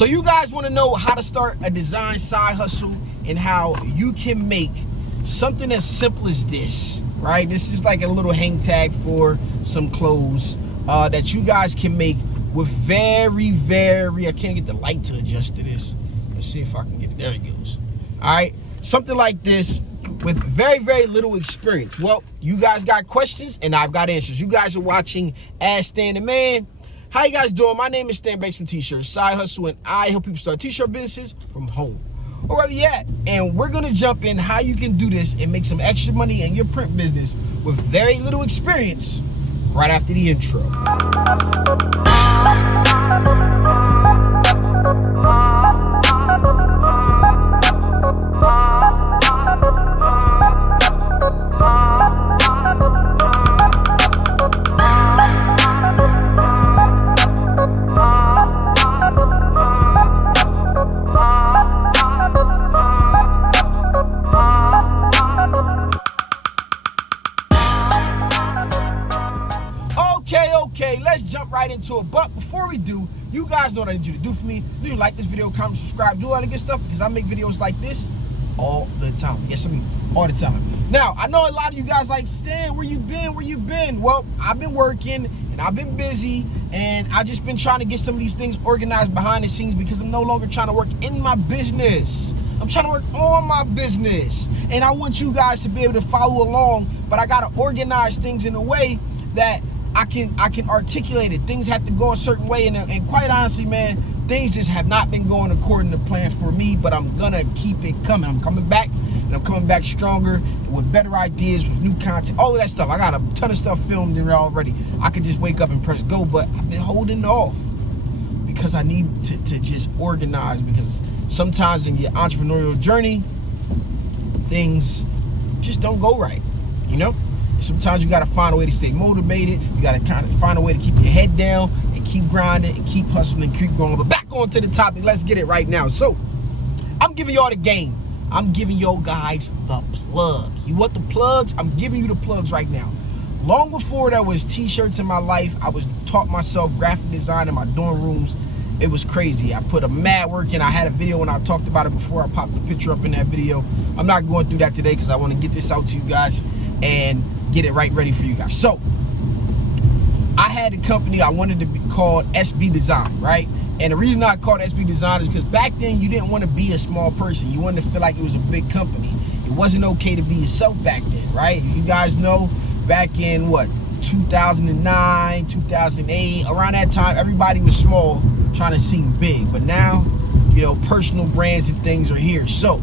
So you guys want to know how to start a design side hustle and how you can make something as simple as this, right? This is like a little hang tag for some clothes that you guys can make with very, I can't get the light to adjust to this. Let's see if I can get it. There it goes. All right. Something like this with very little experience. Well, you guys got questions and I've got answers. You guys are watching Ask Stan the Man. How you guys doing? My name is Stan Banks from T-Shirts Side Hustle, and I help people start t-shirt businesses from home or wherever you at. And we're gonna jump in how you can do this and make some extra money in your print business with very little experience right after the intro. Okay, let's jump right into it. But before we do, you guys know what I need you to do for me. Do you like this video, comment, subscribe, do all that good stuff, because I make videos like this all the time. Yes, I mean all the time. Now, I know a lot of you guys like, Stan, where you been? Well, I've been working and I've been busy, and I just been trying to get some of these things organized behind the scenes because I'm no longer trying to work in my business. I'm trying to work on my business, and I want you guys to be able to follow along, but I got to organize things in a way that I can articulate it. Things have to go a certain way, and quite honestly, man, things just have not been going according to plan for me, but I'm gonna keep it coming. I'm coming back, and I'm coming back stronger with better ideas, with new content, all of that stuff. I got a ton of stuff filmed in there already. I could just wake up and press go, but I've been holding off because I need to just organize, because sometimes in your entrepreneurial journey, things just don't go right, you know? Sometimes you got to find a way to stay motivated. You got to kind of find a way to keep your head down and keep grinding and keep hustling and keep going. But back on to the topic. Let's get it right now. So I'm giving y'all the game. I'm giving y'all guys the plug. You want the plugs? I'm giving you the plugs right now. Long before there was t-shirts in my life, I was taught myself graphic design in my dorm rooms. It was crazy. I put a mad work in. I had a video when I talked about it before. I popped the picture up in that video. I'm not going through that today because I want to get this out to you guys and get it right ready for you guys. So I had a company I wanted to be called SB Design, right? And the reason I called SB Design is because back then you didn't want to be a small person. You wanted to feel like it was a big company. It wasn't okay to be yourself back then, right? You guys know back in what, 2009, 2008, around that time, everybody was small trying to seem big. But now, you know, personal brands and things are here. So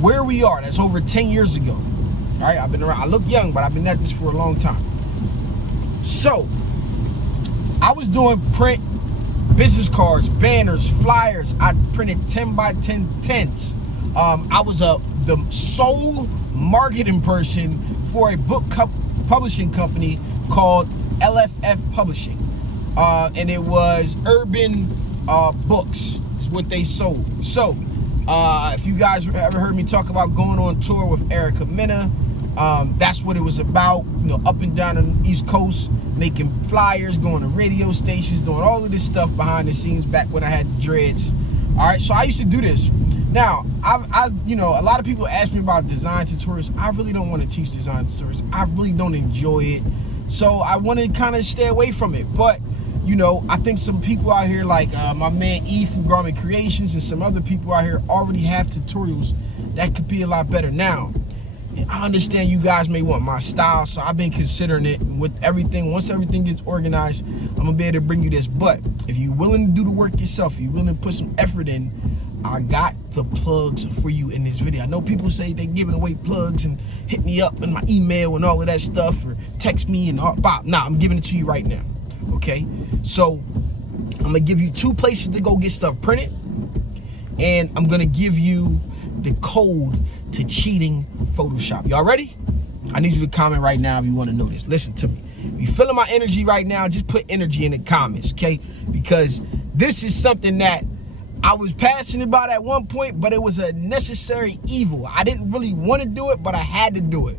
where we are, that's over 10 years ago. All right, I've been around. I look young, but I've been at this for a long time. So I was doing print business cards, banners, flyers. I printed 10 by 10 tents. I was the sole marketing person for a book publishing company called LFF Publishing, and it was urban books is what they sold. So if you guys ever heard me talk about going on tour with Erica Mena, that's what it was about, you know, up and down on the East Coast, making flyers, going to radio stations, doing all of this stuff behind the scenes back when I had dreads. All right, so I used to do this. Now, I you know, a lot of people ask me about design tutorials. I really don't want to teach design tutorials. I really don't enjoy it. So I want to kind of stay away from it. But, you know, I think some people out here like my man E from Garment Creations and some other people out here already have tutorials that could be a lot better. Now, I understand you guys may want my style, so I've been considering it with everything. Once everything gets organized, I'm gonna be able to bring you this. But if you're willing to do the work yourself, if you're willing to put some effort in, I got the plugs for you in this video. I know people say they're giving away plugs and hit me up in my email and all of that stuff, or text me and all. Nah, I'm giving it to you right now. Okay, so I'm gonna give you 2 places to go get stuff printed, and I'm gonna give you the code to cheating Photoshop. Y'all ready? I need you to comment right now if you want to know this. Listen to me. If you're feeling my energy right now, just put energy in the comments, okay? Because this is something that I was passionate about at one point, but it was a necessary evil. I didn't really want to do it, but I had to do it.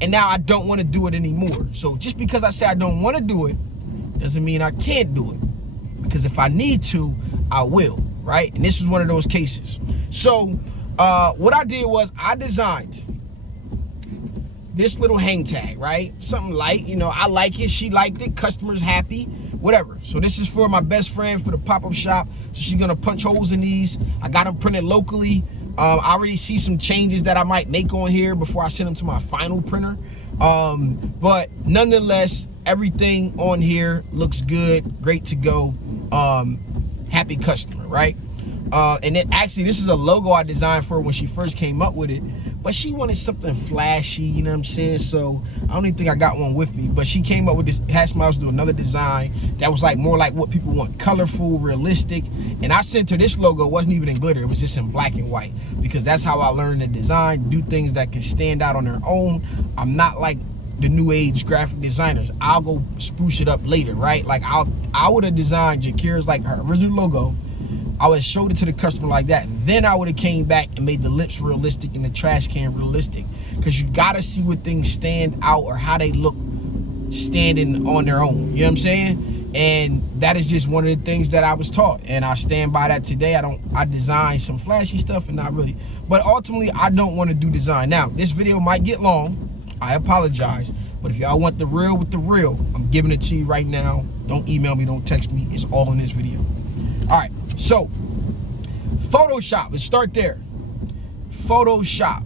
And now I don't want to do it anymore. So just because I say I don't want to do it, doesn't mean I can't do it. because if I need to, I will, right? And this is one of those cases. So what I did was I designed this little hang tag, right? Something light, you know, I like it, she liked it, customers happy, whatever. So this is for my best friend for the pop-up shop. So she's gonna punch holes in these. I got them printed locally. I already see some changes that I might make on here before I send them to my final printer. But nonetheless, everything on here looks good, great to go. Happy customer, right? And then actually, this is a logo I designed for her when she first came up with it, but she wanted something flashy, you know what I'm saying? So I don't even think I got one with me, but she came up with this, had Smiles do another design that was like more like what people want, colorful, realistic. And I sent her this logo, wasn't even in glitter, it was just in black and white, because that's how I learned to design, do things that can stand out on their own. I'm not like the new age graphic designers. I'll go spruce it up later, right? Like I would have designed Jakira's, like her original logo, I would have showed it to the customer like that. Then I would have came back and made the lips realistic and the trash can realistic. Because you gotta see what things stand out or how they look standing on their own. You know what I'm saying? And that is just one of the things that I was taught. And I stand by that today. I design some flashy stuff and not really. But ultimately, I don't want to do design. Now, this video might get long. I apologize. But if y'all want the real with the real, I'm giving it to you right now. Don't email me, don't text me. It's all in this video. All right, so Photoshop, let's start there. Photoshop.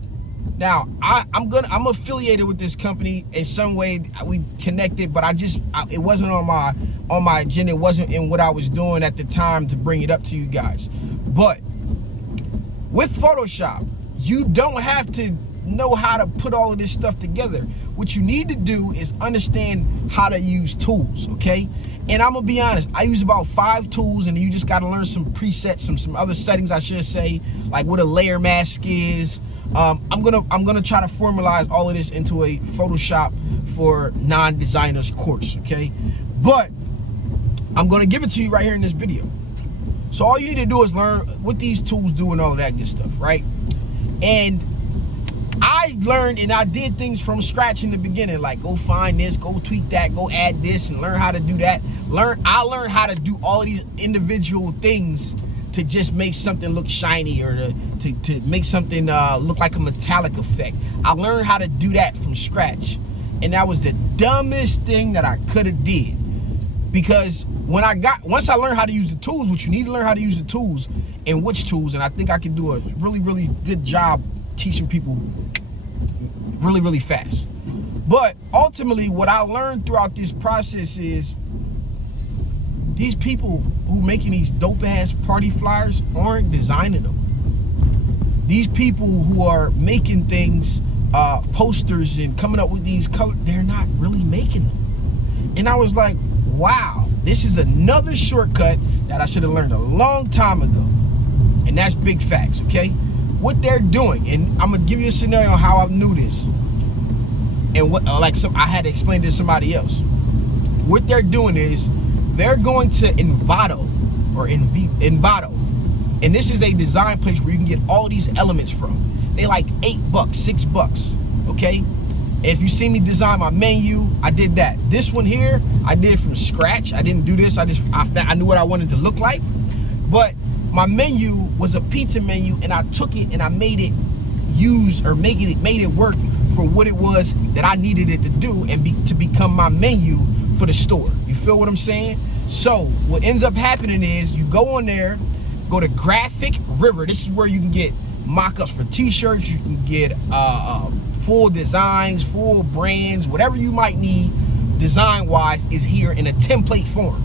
Now, I'm affiliated with this company in some way. We connected, but it wasn't on my agenda. It wasn't in what I was doing at the time to bring it up to you guys. But with Photoshop, you don't have to know how to put all of this stuff together. What you need to do is understand how to use tools, okay? And I'm gonna be honest, I use about 5 tools, and you just gotta learn some presets, some other settings, I should say, like what a layer mask is. I'm gonna try to formalize all of this into a Photoshop for non-designers course, okay? But I'm gonna give it to you right here in this video. So all you need to do is learn what these tools do and all of that good stuff, right? And I learned and I did things from scratch in the beginning, like go find this, go tweak that, go add this, and learn how to do that. I learned how to do all of these individual things to just make something look shiny, or to make something look like a metallic effect. I learned how to do that from scratch. And that was the dumbest thing that I could have did. Because once I learned how to use the tools, which you need to learn how to use the tools and which tools, and I think I can do a really, really good job teaching people really, really fast. But ultimately, what I learned throughout this process is these people who making these dope ass party flyers aren't designing them. These people who are making things, posters and coming up with these colors, they're not really making them. And I was like, wow, this is another shortcut that I should have learned a long time ago. And that's big facts, okay? What they're doing, and I'm gonna give you a scenario on how I knew this, and what I had to explain to somebody else. What they're doing is they're going to Envato, and this is a design place where you can get all these elements from. They like $8, $6, okay? And if you see me design my menu, I did that. This one here, I did from scratch. I didn't do this. I knew what I wanted to look like, but my menu was a pizza menu, and I took it and I made it made it work for what it was that I needed it to do, and to become my menu for the store. You feel what I'm saying? So what ends up happening is you go on there, go to Graphic River. This is where you can get mock-ups for t-shirts. You can get full designs, full brands, whatever you might need design-wise is here in a template form.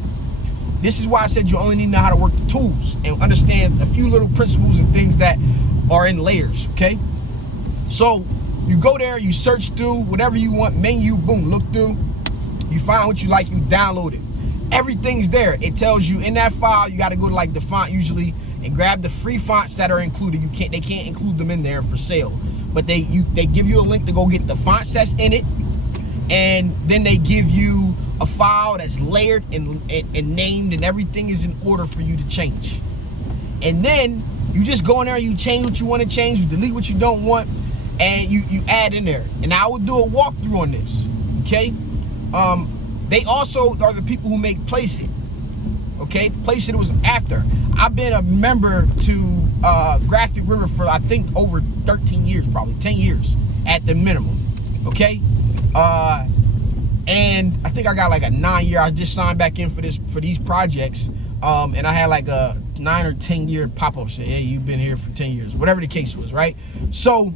This is why I said you only need to know how to work the tools and understand a few little principles and things that are in layers, okay? So you go there, you search through whatever you want, menu, boom, look through, you find what you like, you download it. Everything's there. It tells you in that file, you got to go to like the font usually and grab the free fonts that are included. They can't include them in there for sale, but they give you a link to go get the fonts that's in it, and then they give you a file that's layered and named, and everything is in order for you to change. And then you just go in there, you change what you want to change, you delete what you don't want, and you add in there. And I will do a walkthrough on this, okay? They also are the people who make Place It. okay? Place it was after. I've been a member to Graphic River for, I think, over 13 years, probably 10 years at the minimum, okay? And I think I got like a 9-year. I just signed back in for these projects, and I had like a 9 or 10 year pop-up say, hey, you've been here for 10 years, whatever the case was, right? So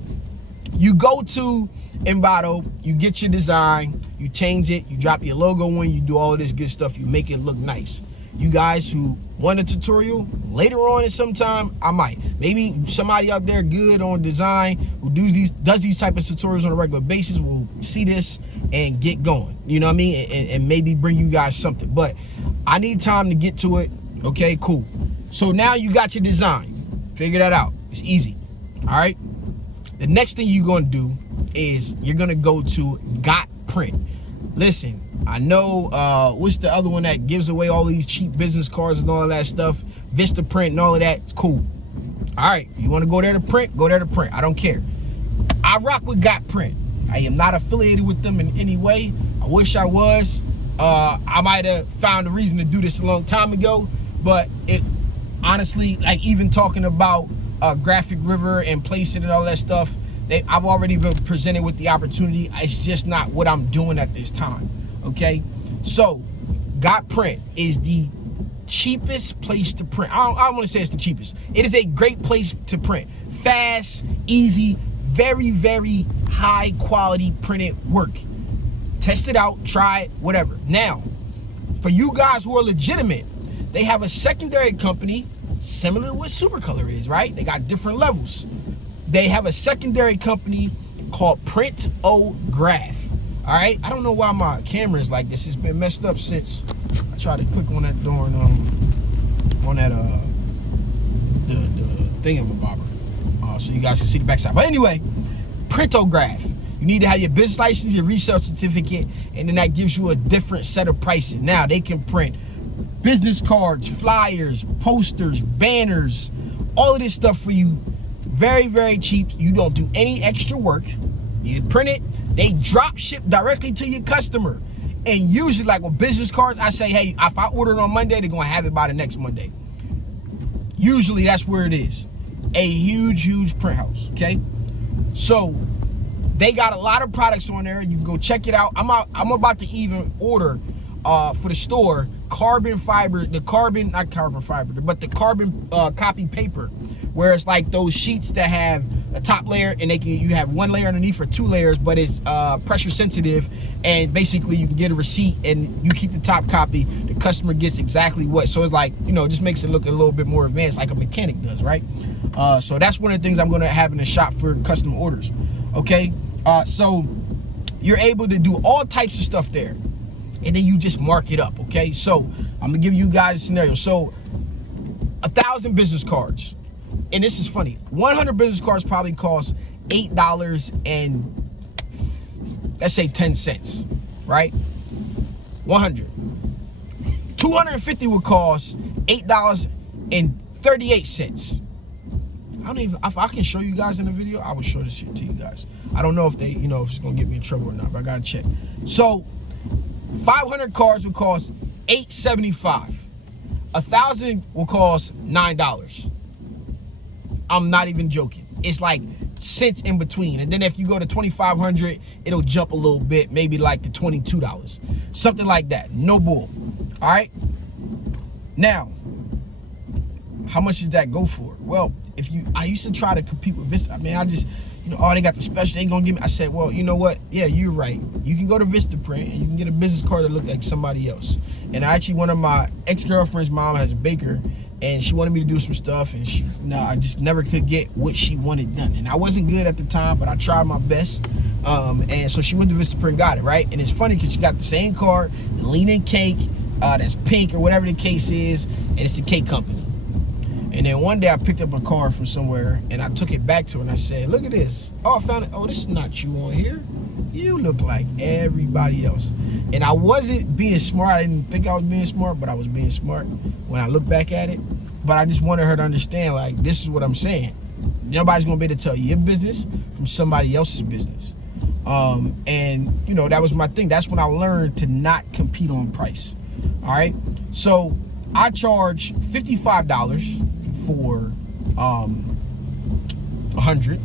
you go to Envato, you get your design, you change it, you drop your logo in, you do all of this good stuff, you make it look nice. You guys who want a tutorial later on at some time, I might. Maybe somebody out there good on design who does these type of tutorials on a regular basis will see this and get going. You know what I mean? And maybe bring you guys something. But I need time to get to it. Okay, cool. So now you got your design. Figure that out. It's easy. All right. The next thing you're going to do is you're going to go to Got Print. Listen, I know, what's the other one that gives away all these cheap business cards and all of that stuff? Vista Print and all of that. It's cool. All right. You want to go there to print? Go there to print. I don't care. I rock with Got Print. I am not affiliated with them in any way. I wish I was. I might have found a reason to do this a long time ago, but it honestly, like even talking about Graphic River and Place It and all that stuff, I've already been presented with the opportunity. It's just not what I'm doing at this time. Okay, so Got Print is the cheapest place to print. I don't want to say it's the cheapest. It is a great place to print. Fast, easy, very, very high quality printed work. Test it out, try it, whatever. Now, for you guys who are legitimate, they have a secondary company similar to what Supercolor is, right? They got different levels. They have a secondary company called Print-O-Graph. All right, I don't know why my camera is like this. It's been messed up since I tried to click on that door and on that the thingamabobber, so you guys can see the backside. But anyway, Print-O-Graph. You need to have your business license, your resale certificate, and then that gives you a different set of pricing. Now they can print business cards, flyers, posters, banners, all of this stuff for you. Very, very cheap. You don't do any extra work. You print it. They drop ship directly to your customer. And usually, like with business cards, I say, hey, if I order it on Monday, they're going to have it by the next Monday. Usually, that's where it is. A huge, huge print house, okay? So, they got a lot of products on there. You can go check it out. I'm about to even order for the store carbon fiber, not carbon fiber, but the carbon copy paper, where it's like those sheets that have a top layer and you have one layer underneath or two layers, but it's pressure sensitive, and basically you can get a receipt and you keep the top copy. The customer gets exactly what. So it's like, you know, it just makes it look a little bit more advanced, like a mechanic does, right? So that's one of the things I'm going to have in the shop for custom orders. Okay, so you're able to do all types of stuff there, and then you just mark it up. Okay, so I'm gonna give you guys a scenario. So 1,000 business cards, and this is funny, 100 business cards probably cost $8 and let's say 10 cents, right? 100. 250 would cost $8.38. If I can show you guys in the video, I will show this shit to you guys. I don't know if if it's gonna get me in trouble or not, but I gotta check. So 500 cards would cost $8.75. 1,000 will cost $9. I'm not even joking. It's like cents in between. And then if you go to 2,500, it'll jump a little bit, maybe like to $22. Something like that. No bull. All right. Now, how much does that go for? Well, I used to try to compete with Vista. I mean, I just, oh, they got the special, they gonna give me. I said, well, you know what? Yeah, you're right. You can go to Vista Print and you can get a business card that look like somebody else. And actually, one of my ex-girlfriend's mom has a baker, and she wanted me to do some stuff, and I just never could get what she wanted done. And I wasn't good at the time, but I tried my best. And so she went to Vista Print, got it, right? And it's funny because she got the same card, the Lean and Cake, that's pink or whatever the case is, and it's the cake company. And then one day I picked up a card from somewhere and I took it back to her and I said, look at this. Oh, I found it. Oh, this is not you on here. You look like everybody else. And I wasn't being smart. I didn't think I was being smart, but I was being smart when I look back at it. But I just wanted her to understand, like, this is what I'm saying. Nobody's going to be able to tell your business from somebody else's business. And, that was my thing. That's when I learned to not compete on price. All right. So I charge $55 for 100,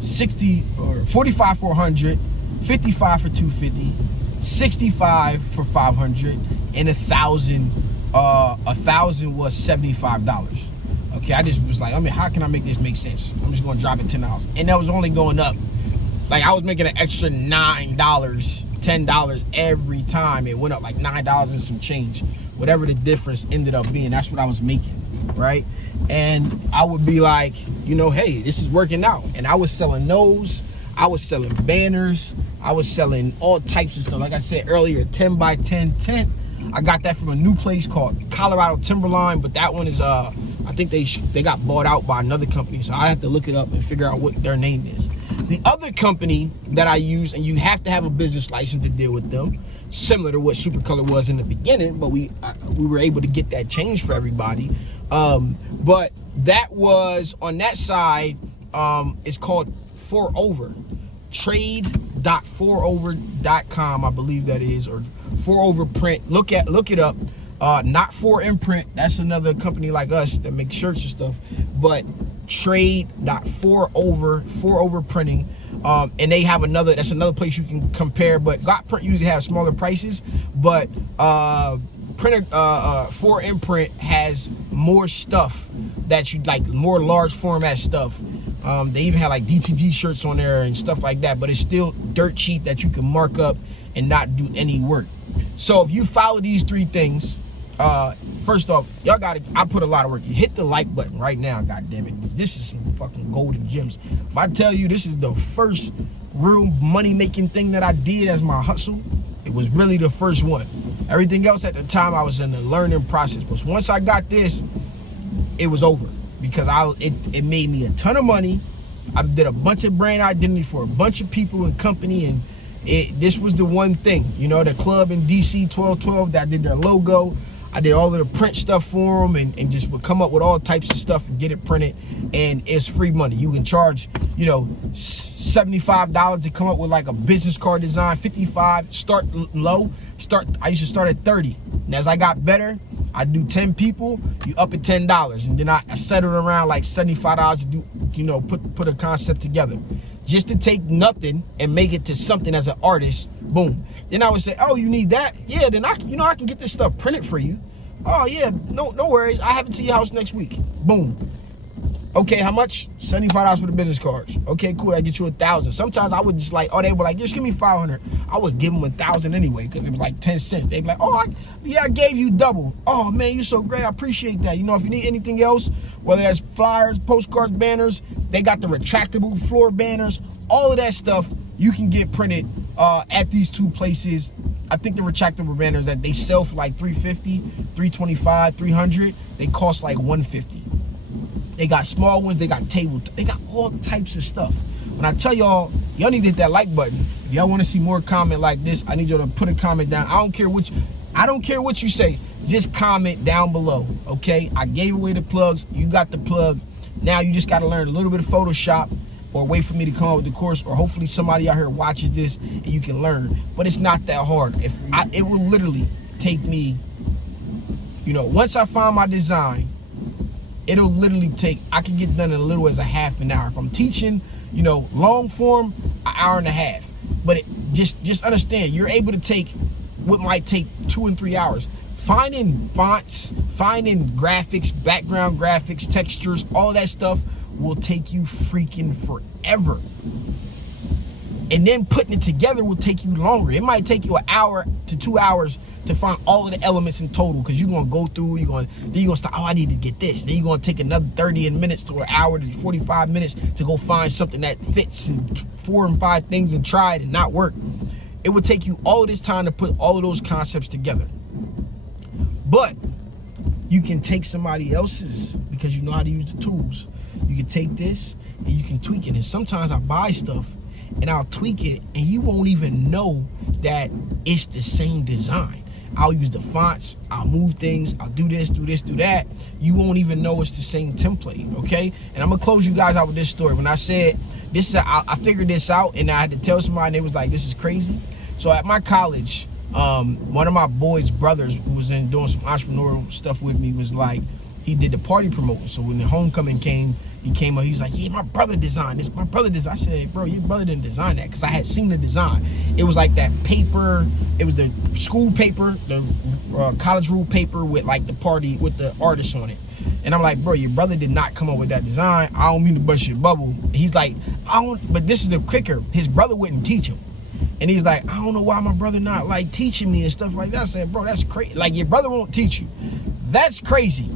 60 or 45 for 100, 55 for 250, 65 for 500, and 1,000 was $75. Okay, I just was like, I mean, how can I make this make sense? I'm just gonna drop it $10, and that was only going up. Like, I was making an extra $9, $10 every time. It went up like $9 and some change, whatever the difference ended up being. That's what I was making, right? And I would be like, you know, hey, this is working out. And I was selling those. I was selling banners. I was selling all types of stuff. Like I said earlier, 10 by 10 tent. I got that from a new place called Colorado Timberline, but that one is I think they got bought out by another company, so I have to look it up and figure out what their name is. The other company that I use, and you have to have a business license to deal with them, similar to what Supercolor was in the beginning, but we were able to get that changed for everybody. But that was on that side. It's called 4over, trade.fourover.com, I believe that is, or 4over print. Look it up. Not 4imprint. That's another company like us that makes shirts and stuff. But trade.fourover, 4over printing. And they have that's another place you can compare. But Got Print usually have smaller prices. But printer 4imprint has more stuff that you like, more large format stuff. They even have like DTG shirts on there and stuff like that, but it's still dirt cheap that you can mark up and not do any work. So if you follow these 3 things, first off, y'all I put a lot of work. You hit the like button right now, goddammit. This is some fucking golden gems. If I tell you this is the first real money making thing that I did as my hustle, it was really the first one. Everything else at the time, I was in the learning process. But once I got this, it was over, because it made me a ton of money. I did a bunch of brand identity for a bunch of people and company, and this was the one thing, you know, the club in DC 1212 that did their logo. I did all of the print stuff for them, and just would come up with all types of stuff and get it printed, and it's free money. You can charge, you know, $75 to come up with like a business card design, $55, start low. I used to start at 30, and as I got better, I do 10 people, you up at $10, and then I settled around like $75 to do, you know, put a concept together, just to take nothing and make it to something as an artist. Boom. Then I would say, oh, you need that? Yeah, then I can get this stuff printed for you. Oh yeah, no worries. I have it to your house next week. Boom. Okay, how much? $75 for the business cards. Okay, cool. I get you 1,000. Sometimes I would just like, oh, they were like, just give me 500. I would give them 1,000 anyway, because it was like 10 cents. They'd be like, oh, I gave you double. Oh man, you're so great. I appreciate that. You know, if you need anything else, whether that's flyers, postcards, banners, they got the retractable floor banners, all of that stuff you can get printed at these 2 places. I think the retractable banners that they sell for like $350, $325, $300, they cost like $150. They got small ones, they got they got all types of stuff. When I tell y'all need to hit that like button. If y'all want to see more comment like this, I need y'all to put a comment down. I don't care what you say, just comment down below, okay? I gave away the plugs, you got the plug. Now you just got to learn a little bit of Photoshop, or wait for me to come up with the course, or hopefully somebody out here watches this and you can learn. But it's not that hard. It will literally take me, you know, once I find my design, it'll literally take, I can get done in as little as a half an hour. If I'm teaching, you know, long form, an hour and a half. But just understand, you're able to take what might take 2 and 3 hours. Finding fonts, finding graphics, background graphics, textures, all of that stuff will take you freaking forever. And then putting it together will take you longer. It might take you an hour to 2 hours to find all of the elements in total, because you're gonna go through, then you're gonna start, oh, I need to get this. Then you're gonna take another 30 minutes to an hour to 45 minutes to go find something that fits, and 4 and 5 things, and try it and not work. It would take you all of this time to put all of those concepts together. But you can take somebody else's, because you know how to use the tools. You can take this and you can tweak it. And sometimes I buy stuff and I'll tweak it, and you won't even know that it's the same design. I'll use the fonts, I'll move things, I'll do this, do that. You won't even know it's the same template, okay? And I'm gonna close you guys out with this story. When I said this is, I figured this out, and I had to tell somebody, and they was like, this is crazy. So at my college, One of my boys' brothers who was doing some entrepreneurial stuff with me was like, he did the party promoting. So when the homecoming came, he came up, he was like, yeah, my brother designed this. My brother designed. I said, bro, your brother didn't design that, because I had seen the design. It was like that paper. It was the school paper, the college rule paper with like the party, with the artist on it. And I'm like, bro, your brother did not come up with that design. I don't mean to bust your bubble. He's like, I don't, but this is the kicker. His brother wouldn't teach him. And he's like, I don't know why my brother not like teaching me and stuff like that. I said, bro, that's crazy. Like, your brother won't teach you. That's crazy.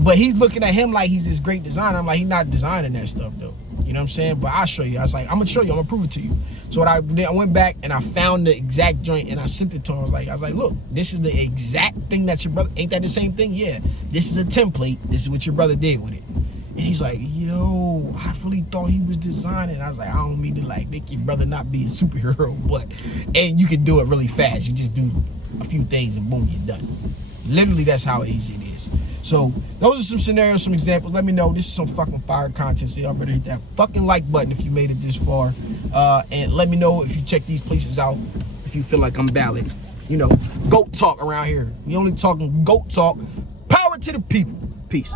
But he's looking at him like he's this great designer. I'm like, he's not designing that stuff though. You know what I'm saying? But I'll show you. I was like, I'm gonna show you. I'm gonna prove it to you. So what I did, I went back and I found the exact joint and I sent it to him. I was like, look, this is the exact thing that your brother, ain't that the same thing? Yeah. This is a template. This is what your brother did with it. And he's like, yo, I really thought he was designing. I was like, I don't mean to like make your brother not be a superhero, but, and you can do it really fast. You just do a few things and boom, you're done. Literally, that's how easy it is. So those are some scenarios, some examples. Let me know. This is some fucking fire content, so y'all better hit that fucking like button if you made it this far. And let me know if you check these places out, if you feel like I'm valid. You know, goat talk around here. We only talking goat talk. Power to the people. Peace.